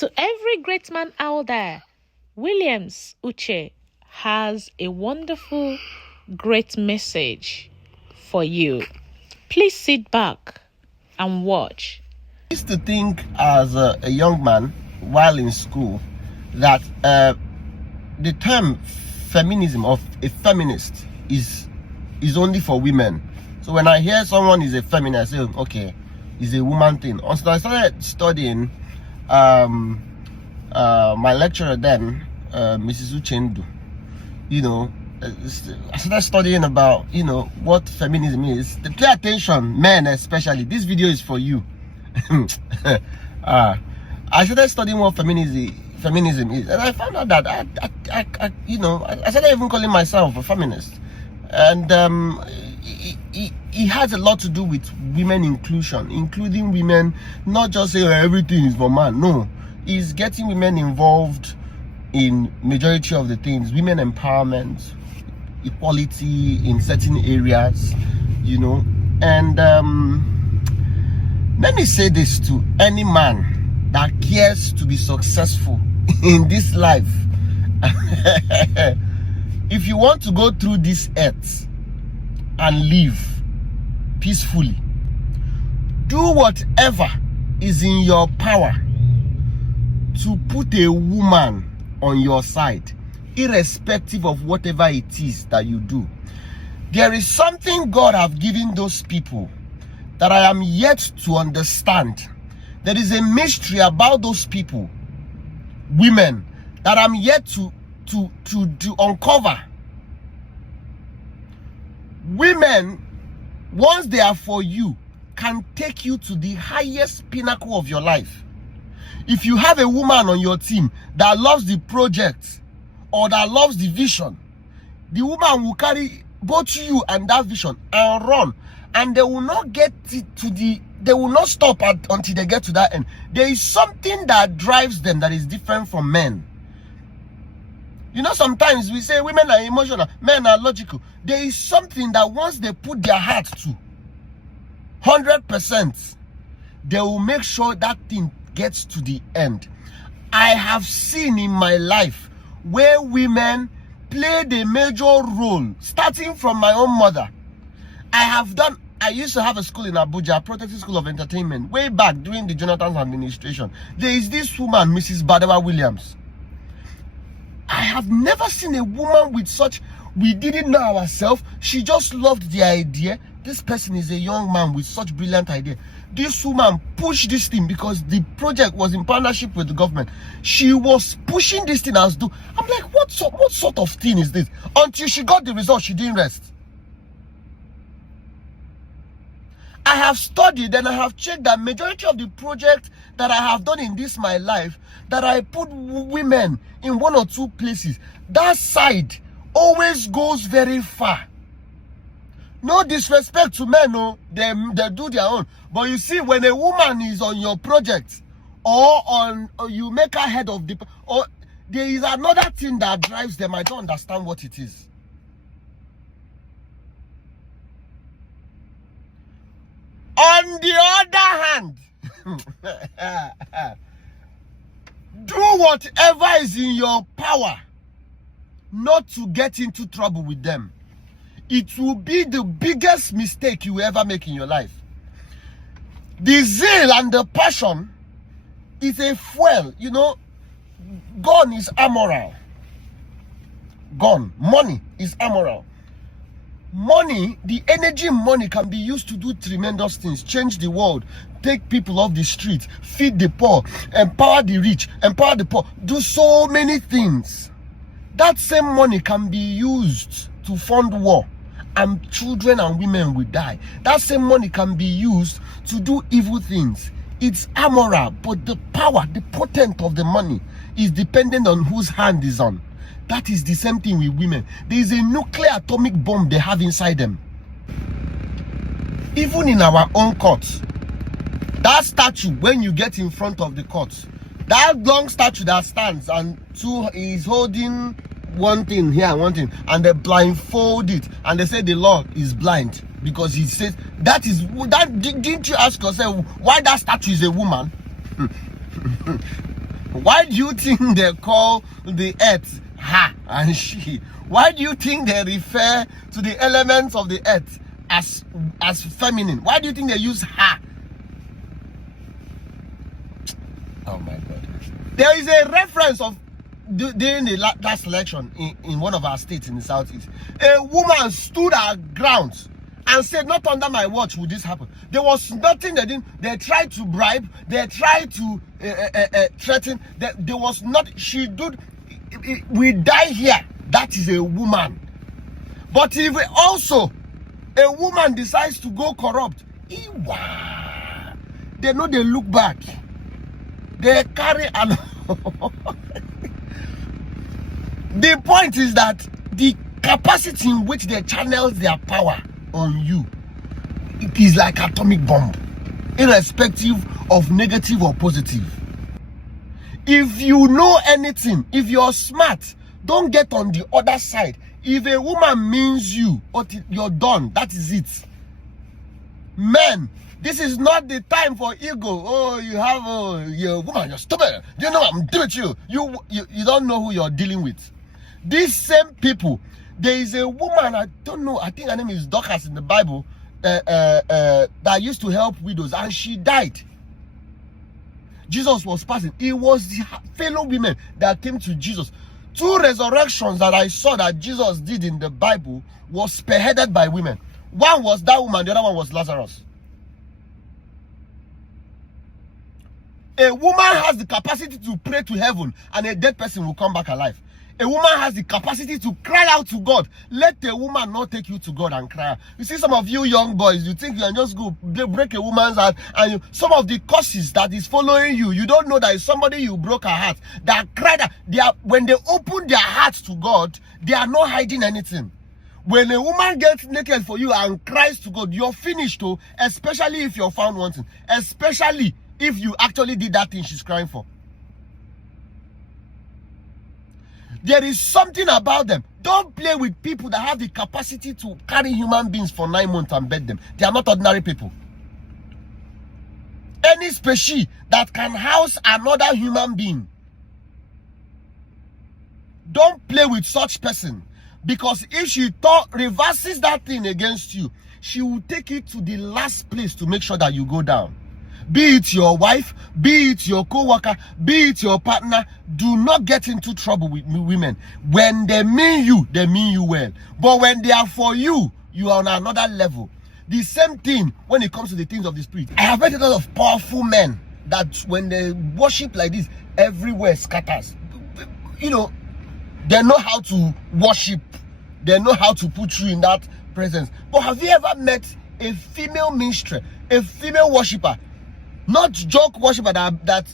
To every great man out there, Williams Uche has a wonderful, great message for you. Please sit back and watch. I used to think as a young man while in school that the term feminism of a feminist is only for women. So when I hear someone is a feminist, I say, okay, it's a woman thing. Until I started studying, my lecturer then, Mrs. Uchendu, I started studying about, what feminism is. Pay attention, men especially. This video is for you. I started studying what feminism is, and I found out that I started even calling myself a feminist. And it has a lot to do with women inclusion, including women, not just say everything is for man. No, it's getting women involved in majority of the things, women empowerment, equality in certain areas, and let me say this to any man that cares to be successful in this life. If you want to go through this earth and live peacefully, do whatever is in your power to put a woman on your side, irrespective of whatever it is that you do. There is something God have given those people that I am yet to understand. There is a mystery about those people, women, that I'm yet to uncover. Women, once they are for you, can take you to the highest pinnacle of your life. If you have a woman on your team that loves the project or that loves the vision, the woman will carry both you and that vision and run, and they will not get they will not stop until they get to that end. There is something that drives them that is different from men. Sometimes we say women are emotional, men are logical. There is something that once they put their heart to 100%, they will make sure that thing gets to the end. I have seen in my life where women played a major role, starting from my own mother. I used to have a school in Abuja, Protective School of Entertainment, way back during the Jonathan's administration. There is this woman, Mrs. Badewa Williams. I have never seen a woman with such, we didn't know ourselves. She just loved the idea. This person is a young man with such brilliant idea. This woman pushed this thing because the project was in partnership with the government. She was pushing this thing as do. I'm like, what sort of thing is this? Until she got the result, she didn't rest. I have studied and I have checked that majority of the projects that I have done in this my life, that I put women in one or two places, that side always goes very far. No disrespect to men, no, they do their own. But you see, when a woman is on your project or you make her head of or there is another thing that drives them. I don't understand what it is. On the other hand, do whatever is in your power not to get into trouble with them. It will be the biggest mistake you ever make in your life. The zeal and the passion is a fuel. Gun is amoral. Money is amoral. Money, the energy in money can be used to do tremendous things, change the world, take people off the street, feed the poor, empower the rich, empower the poor, do so many things. That same money can be used to fund war, and children and women will die. That same money can be used to do evil things. It's amoral, but the power, the potent of the money is dependent on whose hand is on. That is the same thing with women. There is a nuclear atomic bomb they have inside them. Even in our own courts, that statue, when you get in front of the court, that long statue that stands and is holding one thing here, one thing, and they blindfold it, and they say the law is blind because he says that is that. Didn't you ask yourself why that statue is a woman? Why do you think they call the earth her and she? Why do you think they refer to the elements of the earth as feminine? Why do you think they use her? Oh my God. There is a reference of during the last election in one of our states in the southeast. A woman stood her ground and said, not under my watch would this happen. There was nothing they didn't. They tried to bribe. They tried to threaten. There was not. She did. We die here. That is a woman. But if also a woman decides to go corrupt, they know they look back. They carry an. The point is that the capacity in which they channel their power on you, it is like atomic bomb, irrespective of negative or positive. If you know anything, if you're smart, don't get on the other side. If a woman means you, you're done. That is it. Men, this is not the time for ego. Oh, you have your woman, you're stupid. Do you know what I'm doing with you? You don't know who you're dealing with. These same people, there is a woman, I don't know, I think her name is Dorcas in the Bible, that used to help widows, and she died. Jesus was passing. It was the fellow women that came to Jesus. 2 resurrections that I saw that Jesus did in the Bible was spearheaded by women. One was that woman, the other one was Lazarus. A woman has the capacity to pray to heaven and a dead person will come back alive. A woman has the capacity to cry out to God. Let a woman not take you to God and cry out. You see, some of you young boys, you think you can just go break a woman's heart, and some of the curses that is following you, you don't know that it's somebody you broke her heart, that cried. When they open their hearts to God, they are not hiding anything. When a woman gets naked for you and cries to God, you're finished, oh, especially if you're found wanting, especially if you actually did that thing she's crying for. There is something about them. Don't play with people that have the capacity to carry human beings for 9 months and bed them. They are not ordinary people. Any species that can house another human being, don't play with such person, because if she reverses that thing against you, she will take it to the last place to make sure that you go down. Be it your wife, be it your co-worker, be it your partner, do not get into trouble with women. When they mean you well. But when they are for you, you are on another level. The same thing when it comes to the things of the spirit. I have met a lot of powerful men that when they worship like this, everywhere scatters. You know, they know how to worship. They know how to put you in that presence. But have you ever met a female minstrel, a female worshiper? Not joke worshiper that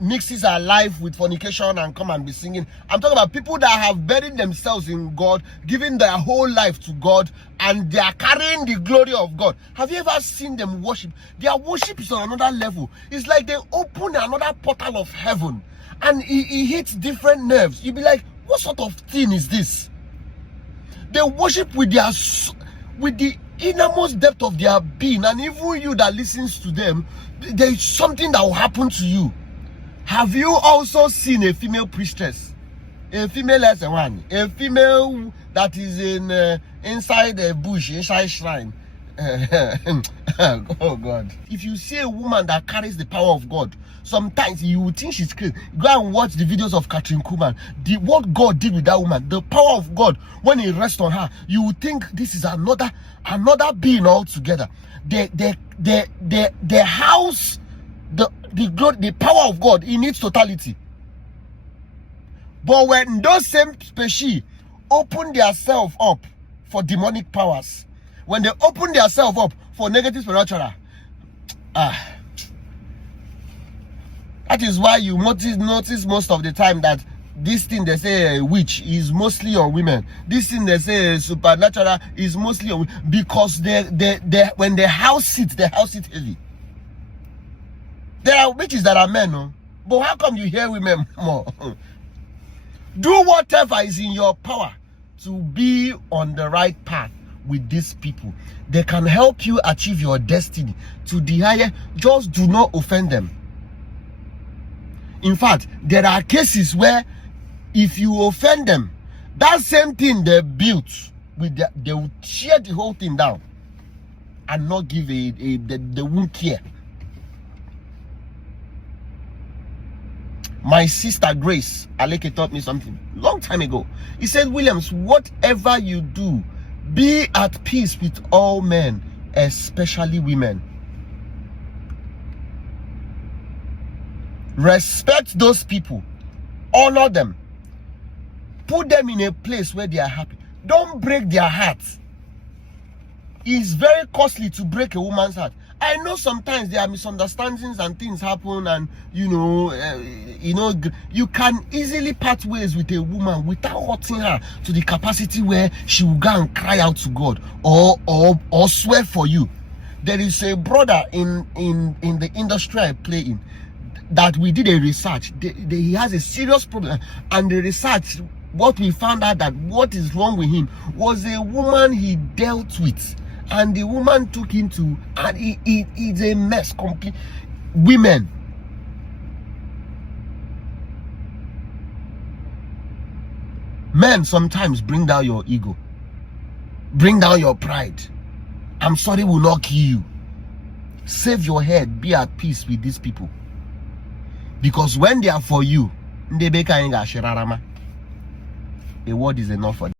mixes her life with fornication and come and be singing. I'm talking about people that have buried themselves in God, giving their whole life to God, and they are carrying the glory of God. Have you ever seen them worship? Their worship is on another level. It's like they open another portal of heaven, and it hits different nerves. You'll be like, what sort of thing is this? They worship with the innermost depth of their being, and even you that listens to them, there is something that will happen to you. Have you also seen a female priestess? A female one, a female that is inside a bush, inside shrine. Oh God. If you see a woman that carries the power of God, sometimes you would think she's crazy. Go and watch the videos of Catherine Kuhlman. What God did with that woman, the power of God, when it rests on her, you would think this is another being altogether. They house the power of God in its totality. But when those same species open themselves up for demonic powers, when they open themselves up for negative spiritual, that is why you notice most of the time that this thing they say witch is mostly on women. This thing they say supernatural is mostly on women, because when they house it heavy. There are witches that are men, no? But how come you hear women more? Do whatever is in your power to be on the right path with these people. They can help you achieve your destiny to the higher. Just do not offend them. In fact, there are cases where if you offend them, that same thing they built with they will tear the whole thing down and not give they won't care. My sister Grace Aleke taught me something long time ago. He said, Williams, whatever you do, be at peace with all men, especially women. Respect those people, honor them, put them in a place where they are happy. Don't break their hearts. It's very costly to break a woman's heart. I know sometimes there are misunderstandings and things happen, and you can easily part ways with a woman without hurting her to the capacity where she will go and cry out to God or swear for you. There is a brother in the industry I play in that we did a research. He has a serious problem, and the research, what we found out that what is wrong with him was a woman he dealt with. And the woman took him to, and it's a mess. Complete. Women, men sometimes bring down your ego, bring down your pride. I'm sorry will not kill you. Save your head, be at peace with these people, because when they are for you, a word is enough for them.